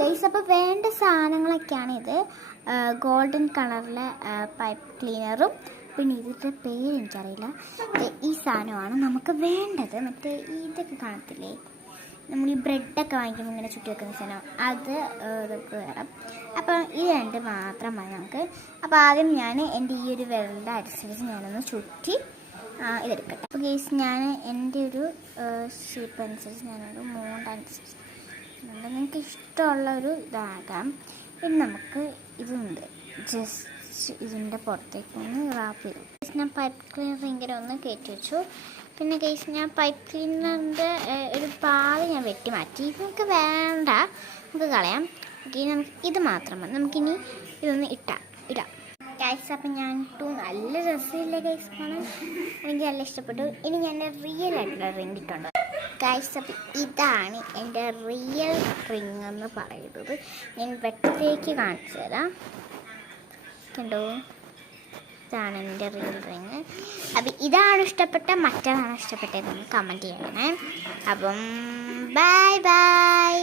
Guys, അപ്പോൾ വേണ്ട സാധനങ്ങളൊക്കെയാണ് ഇത്. ഗോൾഡൻ കളറിലെ പൈപ്പ് ക്ലീനറും പിന്നെ ഇതിൻ്റെ പേര് എനിക്കറിയില്ല. ഈ സാധനമാണ് നമുക്ക് വേണ്ടത്. മറ്റേ ഇതൊക്കെ കാണത്തില്ലേ, നമ്മൾ ഈ ബ്രെഡൊക്കെ വാങ്ങിക്കുമ്പോൾ ഇങ്ങനെ ചുറ്റി വെക്കുന്ന സാധനം, അത് നമുക്ക് വേണം. അപ്പം ഈ രണ്ട് മാത്രം മതി നമുക്ക്. അപ്പോൾ ആദ്യം ഞാൻ എൻ്റെ ഈ ഒരു വിരലിൻ്റെ അനുസരിച്ച് ഞാനൊന്ന് ചുറ്റി ഇതെടുക്കട്ടെ. അപ്പോൾ ഗൈസ്, ഞാൻ എൻ്റെ ഒരു ഷേപ്പ് അനുസരിച്ച് ഞാനൊരു മൗണ്ട് അനുസരിച്ച് നിങ്ങൾക്ക് ഇഷ്ടമുള്ളൊരു ഇതാകാം. പിന്നെ നമുക്ക് ഇതുണ്ട്, ജസ്റ്റ് ഇതിൻ്റെ പുറത്തേക്ക് ഒന്ന് റാപ്പ് ചെയ്തു. ഞാൻ പൈപ്പ് ക്ലീനർ ഇങ്ങനെ ഒന്ന് കയറ്റി വെച്ചു. പിന്നെ ഗൈസ്, ഞാൻ പൈപ്പ് ക്ലീനറിൻ്റെ ഒരു പാല് ഞാൻ വെട്ടി മാറ്റി. നമുക്ക് വേണ്ട, നമുക്ക് കളയാം. ഓക്കെ, നമുക്ക് ഇത് മാത്രം മതി. നമുക്കിനി ഇതൊന്ന് ഇടാം ഗൈസ്. അപ്പം ഞാൻ ഇട്ടു. നല്ല രസമില്ലേ ഗൈസ് കാണാൻ? എനിക്ക് നല്ല ഇഷ്ടപ്പെട്ടു. ഇനി ഞാൻ റിയൽ ആയിട്ടുള്ള റിംഗ് ഇട്ടുണ്ട് ഗൈസ്. അപ്പം ഇതാണ് എൻ്റെ റിയൽ റിംഗ് എന്ന് പറയുന്നത്. ഞാൻ വെട്ടത്തേക്ക് കാണിച്ചു തരാം. കണ്ടോ, ഇതാണ് എൻ്റെ റിയൽ റിങ്. അപ്പം ഇതാണ് ഇഷ്ടപ്പെട്ട, മറ്റേതാണ് ഇഷ്ടപ്പെട്ടതെന്ന് കമൻറ്റ് ചെയ്യണേ. അപ്പം ബൈ ബൈ.